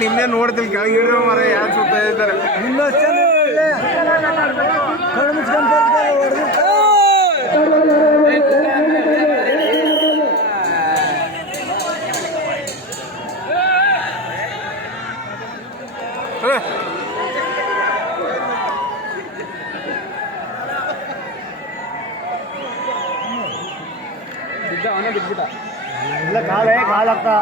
ನಿನ್ನೆ ನೋಡ್ತಿಲ್ ಕೆಳಗೆ ಹಿಡಿದ್ರು ಮರ ಯಾರು ಸುತ್ತ ಇದ್ದಾರೆ ಬಿಟ್ಬಿಟ್ಟ ಇಲ್ಲ ಕಾಲಾಗ್ತಾ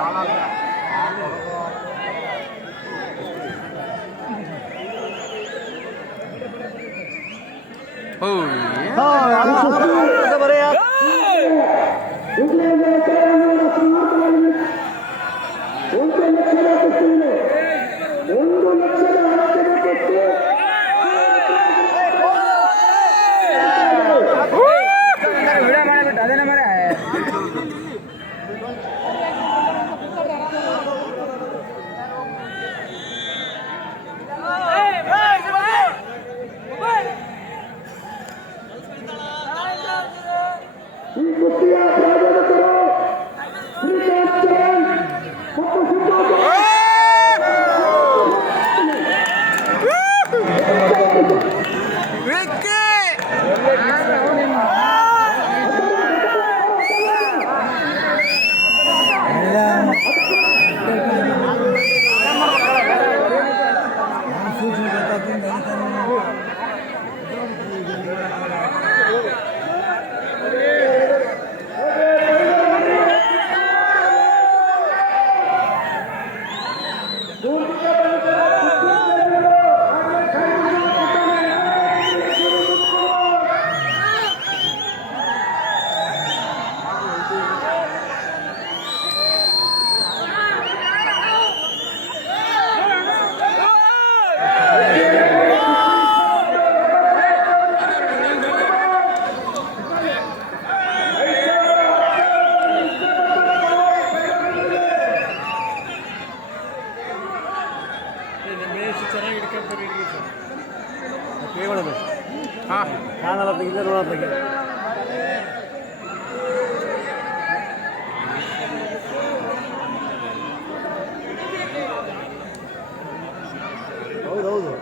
ಹೌದೌದು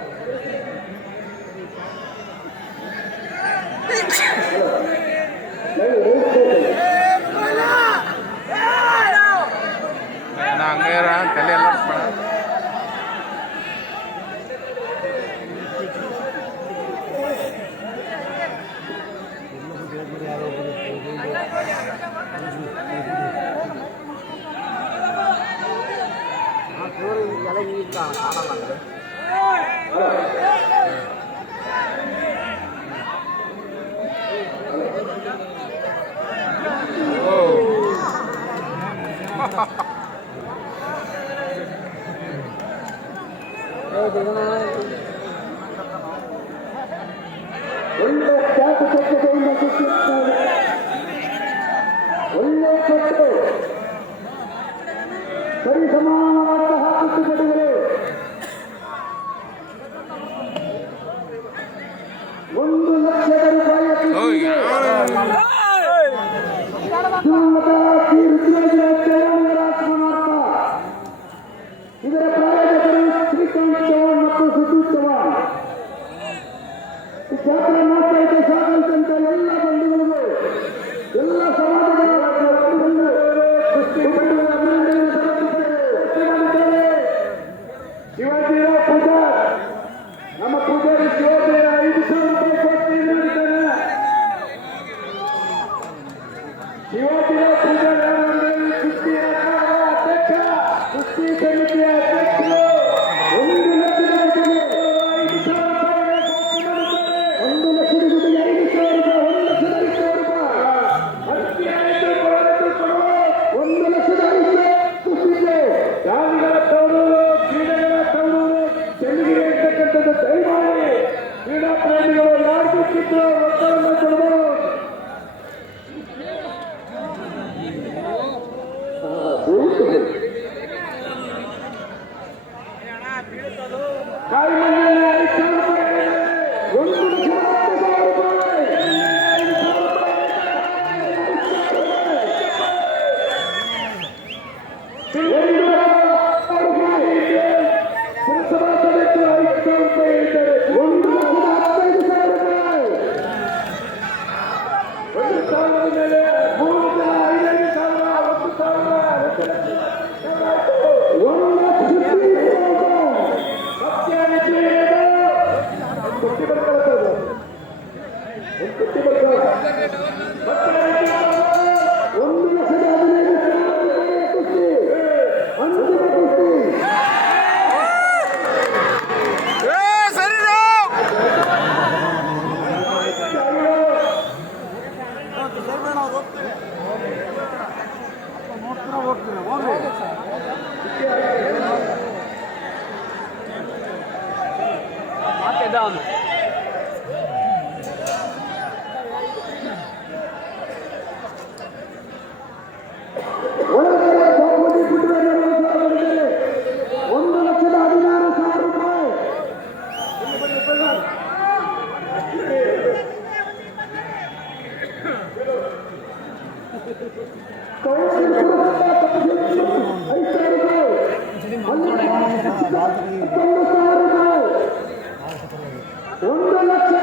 ಹಂಗಾರ ತಲೆ ಎಲ್ಲ ಒಳ್ಳೆ ಖ್ಯಾತತೆಯಿಂದ ಸುತ್ತಿದ್ದಾರೆ. ಒಳ್ಳೆ ಕೊಟ್ಟು ಸರಿ ಸಮಾನವಾದಂತಹ ಕುಟ್ಟುಕಡೆಗಳು 1 ಲಕ್ಷದ ರೂಪಾಯಿ ಇದರ ಪ್ರಾಯೋಜಕರು ಶ್ರೀಕಾಂತ್ ಚೌಹಾಣ್ ಮತ್ತು ಸುದೀಪ್ ಚೌಹಾಣ್. ಈ ಜಾತ್ರೆ ಮಾಡ್ತಾ ಇದ್ದ ಸಾಗಂತ ಎಲ್ಲ ಬಂಧುಗಳಿಗೂ ಎಲ್ಲ ಸಮಾಜಗಳ ಶಿವಾಜಿರಾವ್ ಪೂಜಾರ್ ನಮ್ಮ ಪೂಜಾರಿ ಶಿವಾಜಿ 5,000 ರೂಪಾಯಿ ನೀಡಿದ್ದಾರೆ. ಶಿವಾಜಿರಾವ್ ಪೂಜಾರ್ ಕುಸ್ತಿ ಅಧ್ಯಕ್ಷ, ಕುಸ್ತಿ ಸಮಿತಿಯ ಅಧ್ಯಕ್ಷರು 1 ಲಕ್ಷದ ಜೊತೆಗೆ 1 ಲಕ್ಷದ ಜೊತೆಗೆ 5,000 ರೂಪಾಯಿ 1 ಲಕ್ಷದ 5,000 ಕುಸ್ತಿಗೆ ಜಾತಿಗಳ ತವರು ಕ್ರೀಡೆಗಳ ತವರು ಕಾಯಿ ಮಂಜೂರಿ 5,000 ರೂಪಾಯಿ. 1,10,000 ರೂಪಾಯಿ. ಪುರಸಭಾ ಸದಸ್ಯರು 5,000 ರೂಪಾಯಿ ಇದ್ದಾರೆ. 1,15,000 ರೂಪಾಯಿ. 1,000 ಮೇಲೆ 3 ಜನ 5,000, 10,000, 1,00,000